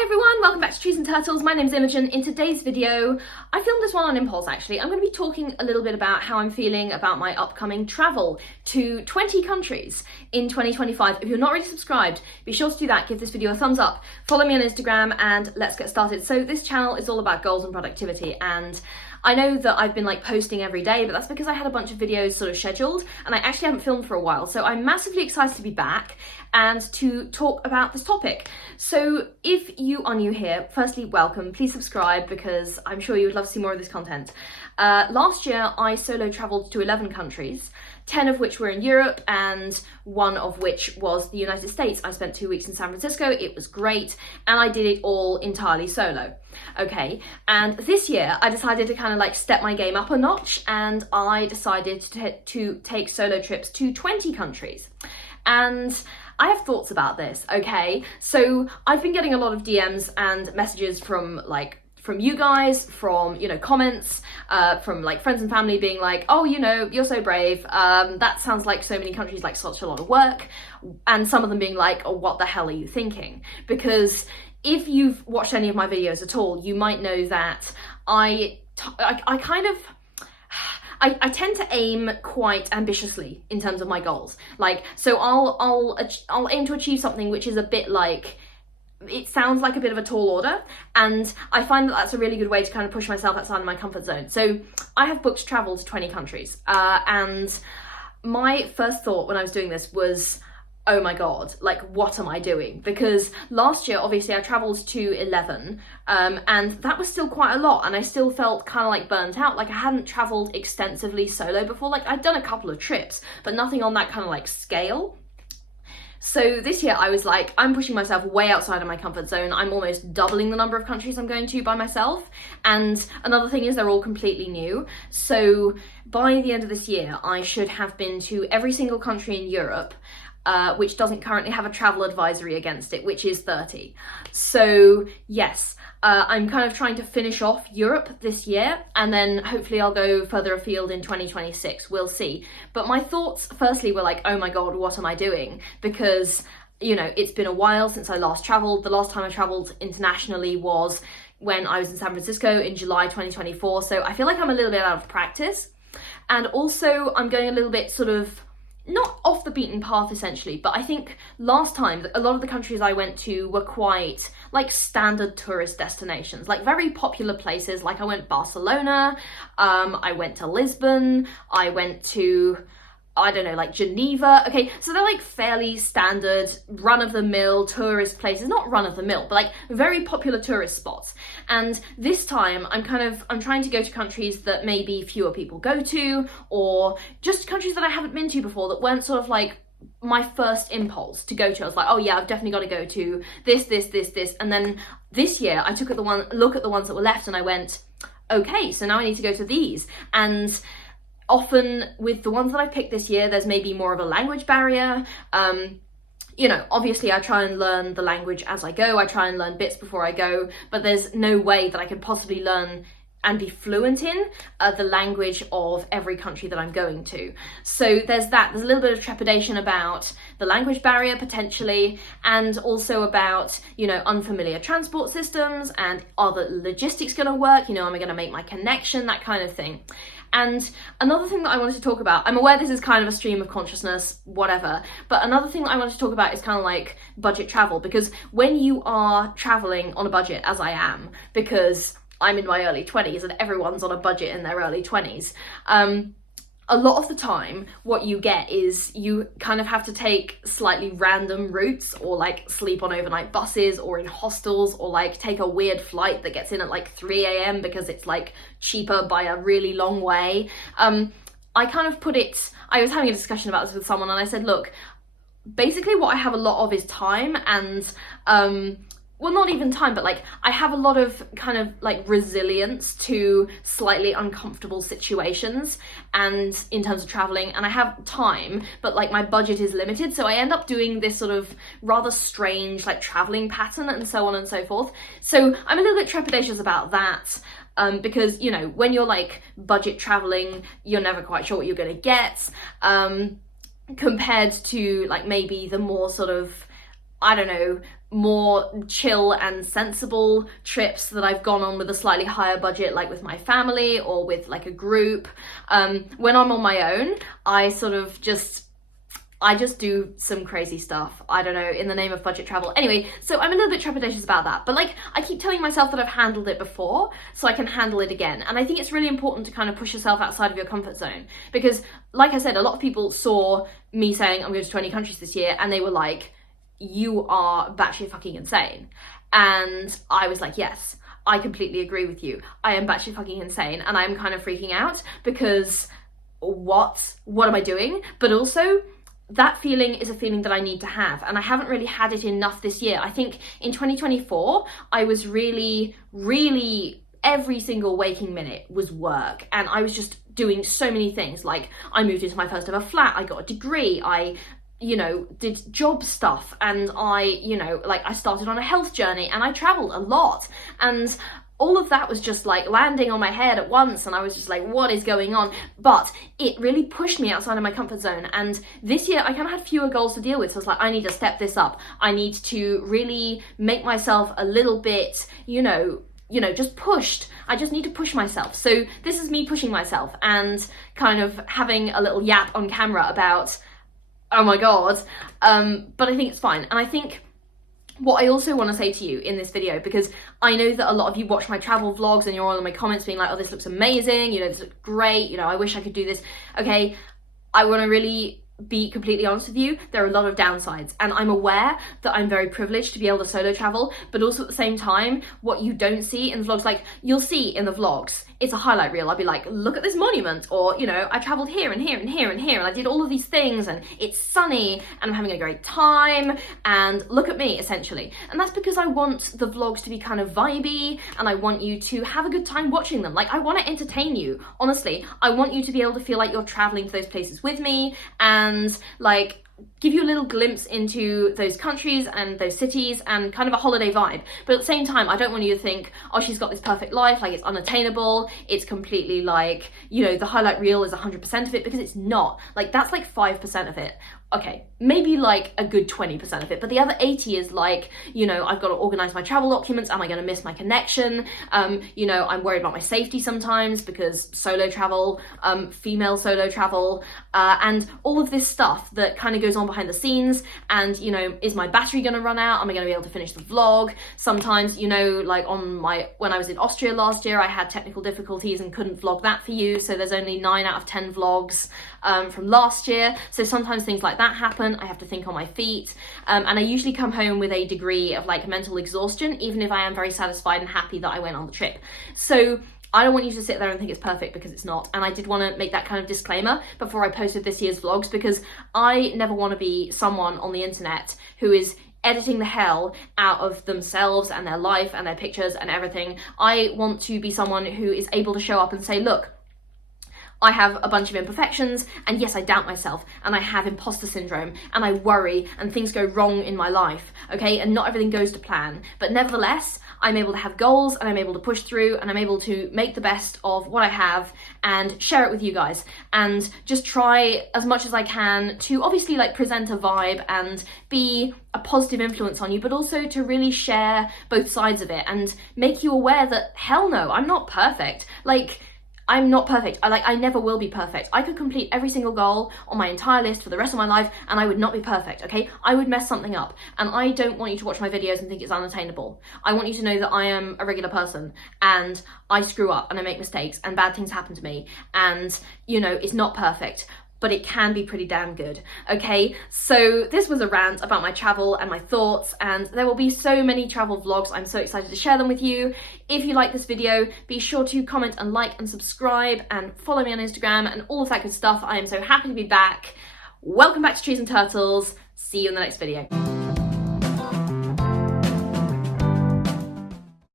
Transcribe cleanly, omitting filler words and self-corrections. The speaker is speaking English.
Hi everyone, welcome back to Trees and Turtles. My name's Imogen. In today's video, I filmed this one on impulse actually. I'm going to be talking a little bit about how I'm feeling about my upcoming travel to 20 countries in 2025. If you're not already subscribed, be sure to do that, give this video a thumbs up, follow me on Instagram, and let's get started. So this channel is all about goals and productivity, and I know that I've been posting every day, but that's because I had a bunch of videos sort of scheduled and I actually haven't filmed for a while. So I'm massively excited to be back and to talk about this topic. So if you are new here, firstly, welcome. Please subscribe because I'm sure you would love to see more of this content. Last year, I solo traveled to 11 countries, 10 of which were in Europe and one of which was the United States. I spent 2 weeks in San Francisco. It was great. And I did it all entirely solo. Okay. And this year I decided to kind of step my game up a notch, and I decided to take solo trips to 20 countries. And I have thoughts about this, okay? So I've been getting a lot of DMs and messages from you guys, from, comments, from friends and family being like, oh, you're so brave. That sounds like so many countries, such a lot of work. And some of them being like, oh, what the hell are you thinking? Because if you've watched any of my videos at all, you might know that I tend to aim quite ambitiously in terms of my goals. So I'll aim to achieve something which is a bit it sounds like a bit of a tall order, and I find that that's a really good way to kind of push myself outside of my comfort zone. So I have booked travel to 20 countries, and my first thought when I was doing this was, oh my god, what am I doing? Because last year, obviously, I travelled to 11, and that was still quite a lot, and I still felt kind of burnt out. I hadn't travelled extensively solo before. I'd done a couple of trips, but nothing on that kind of scale. So this year I was I'm pushing myself way outside of my comfort zone. I'm almost doubling the number of countries I'm going to by myself. And another thing is they're all completely new. So by the end of this year, I should have been to every single country in Europe, which doesn't currently have a travel advisory against it, which is 30. So yes, I'm kind of trying to finish off Europe this year, and then hopefully I'll go further afield in 2026, we'll see. But my thoughts firstly were oh my god, what am I doing? Because, it's been a while since I last travelled. The last time I travelled internationally was when I was in San Francisco in July 2024, so I feel like I'm a little bit out of practice. And also I'm going a little bit not off the beaten path essentially, but I think last time a lot of the countries I went to were quite standard tourist destinations, very popular places. I went Barcelona, I went to Lisbon, I went to, I don't know, Geneva. Okay, so they're fairly standard, run-of-the-mill tourist places. Not run-of-the-mill, but very popular tourist spots. And this time I'm trying to go to countries that maybe fewer people go to, or just countries that I haven't been to before that weren't my first impulse to go to. I was oh yeah, I've definitely got to go to this. And then this year I took look at the ones that were left, and I went, okay, so now I need to go to these. And often with the ones that I picked this year, there's maybe more of a language barrier. Obviously I try and learn the language as I go. I try and learn bits before I go, but there's no way that I could possibly learn and be fluent in the language of every country that I'm going to. So there's that. There's a little bit of trepidation about the language barrier potentially, and also about, unfamiliar transport systems, and are the logistics going to work? Am I going to make my connection? That kind of thing. And another thing that I wanted to talk about, I'm aware this is kind of a stream of consciousness, whatever, but another thing that I wanted to talk about is kind of budget travel, because when you are traveling on a budget, as I am, because I'm in my early 20s and everyone's on a budget in their early 20s, a lot of the time what you get is you kind of have to take slightly random routes, or sleep on overnight buses, or in hostels, or take a weird flight that gets in at 3 a.m. because it's cheaper by a really long way. I kind of put it, I was having a discussion about this with someone, and I said, look, basically what I have a lot of is time, and well, not even time, but I have a lot of kind of resilience to slightly uncomfortable situations, and in terms of traveling, and I have time, but my budget is limited, so I end up doing this sort of rather strange traveling pattern, and so on and so forth. So I'm a little bit trepidatious about that, because when you're budget traveling, you're never quite sure what you're going to get, compared to maybe the more sort of I don't know, more chill and sensible trips that I've gone on with a slightly higher budget, like with my family or with like a group. When I'm on my own, I just do some crazy stuff, I don't know, in the name of budget travel. Anyway, so I'm a little bit trepidatious about that, but like, I keep telling myself that I've handled it before, so I can handle it again. And I think it's really important to kind of push yourself outside of your comfort zone, because like I said, a lot of people saw me saying I'm going to 20 countries this year, and they were like, you are batshit fucking insane. And I was like, yes, I completely agree with you. I am batshit fucking insane, and I'm kind of freaking out because what am I doing? But also, that feeling is a feeling that I need to have, and I haven't really had it enough this year. I think in 2024, I was really, every single waking minute was work, and I was just doing so many things. Like, I moved into my first ever flat, I got a degree, I did job stuff, and I started on a health journey, and I traveled a lot, and all of that was just like landing on my head at once, and I was just like, what is going on? But it really pushed me outside of my comfort zone, and this year I kind of had fewer goals to deal with, so I was like, I need to step this up. I need to really make myself a little bit, just pushed. I just need to push myself. So this is me pushing myself and kind of having a little yap on camera about, oh my god, but I think it's fine. And I think what I also want to say to you in this video, because I know that a lot of you watch my travel vlogs and you're all in my comments being like, oh, this looks amazing, this looks great, I wish I could do this. Okay, I want to really be completely honest with you, there are a lot of downsides, and I'm aware that I'm very privileged to be able to solo travel, but also at the same time, what you don't see in the vlogs, like you'll see in the vlogs, it's a highlight reel. I'll be like, look at this monument, or I traveled here and here and here and here, and I did all of these things, and it's sunny, and I'm having a great time, and look at me, essentially. And that's because I want the vlogs to be kind of vibey, and I want you to have a good time watching them. Like, I want to entertain you, honestly. I want you to be able to feel like you're traveling to those places with me, and like give you a little glimpse into those countries and those cities and kind of a holiday vibe. But at the same time, I don't want you to think, oh, she's got this perfect life, like it's unattainable, it's completely like, the highlight reel is 100% of it, because it's not. Like, that's like 5% of it. Okay, maybe like a good 20% of it, but the other 80 is like, I've got to organize my travel documents. Am I going to miss my connection? I'm worried about my safety sometimes, because solo travel, female solo travel, and all of this stuff that kind of goes on behind the scenes. And, is my battery going to run out? Am I going to be able to finish the vlog? Sometimes, like when I was in Austria last year, I had technical difficulties and couldn't vlog that for you. So there's only 9 out of 10 vlogs from last year. So sometimes things like that happen. I have to think on my feet, and I usually come home with a degree of like mental exhaustion, even if I am very satisfied and happy that I went on the trip. So I don't want you to sit there and think it's perfect, because it's not. And I did want to make that kind of disclaimer before I posted this year's vlogs, because I never want to be someone on the internet who is editing the hell out of themselves and their life and their pictures and everything. I want to be someone who is able to show up and say, look, I have a bunch of imperfections, and yes, I doubt myself, and I have imposter syndrome, and I worry, and things go wrong in my life, okay? And not everything goes to plan. But nevertheless, I'm able to have goals, and I'm able to push through, and I'm able to make the best of what I have and share it with you guys, and just try as much as I can to obviously like present a vibe and be a positive influence on you, but also to really share both sides of it and make you aware that, hell no, I'm not perfect. Like, I'm not perfect. I never will be perfect. I could complete every single goal on my entire list for the rest of my life, and I would not be perfect, okay? I would mess something up, and I don't want you to watch my videos and think it's unattainable. I want you to know that I am a regular person, and I screw up, and I make mistakes, and bad things happen to me, and, it's not perfect, but it can be pretty damn good, okay? So this was a rant about my travel and my thoughts, and there will be so many travel vlogs. I'm so excited to share them with you. If you like this video, be sure to comment and like and subscribe and follow me on Instagram and all of that good stuff. I am so happy to be back. Welcome back to Trees and Turtles. See you in the next video.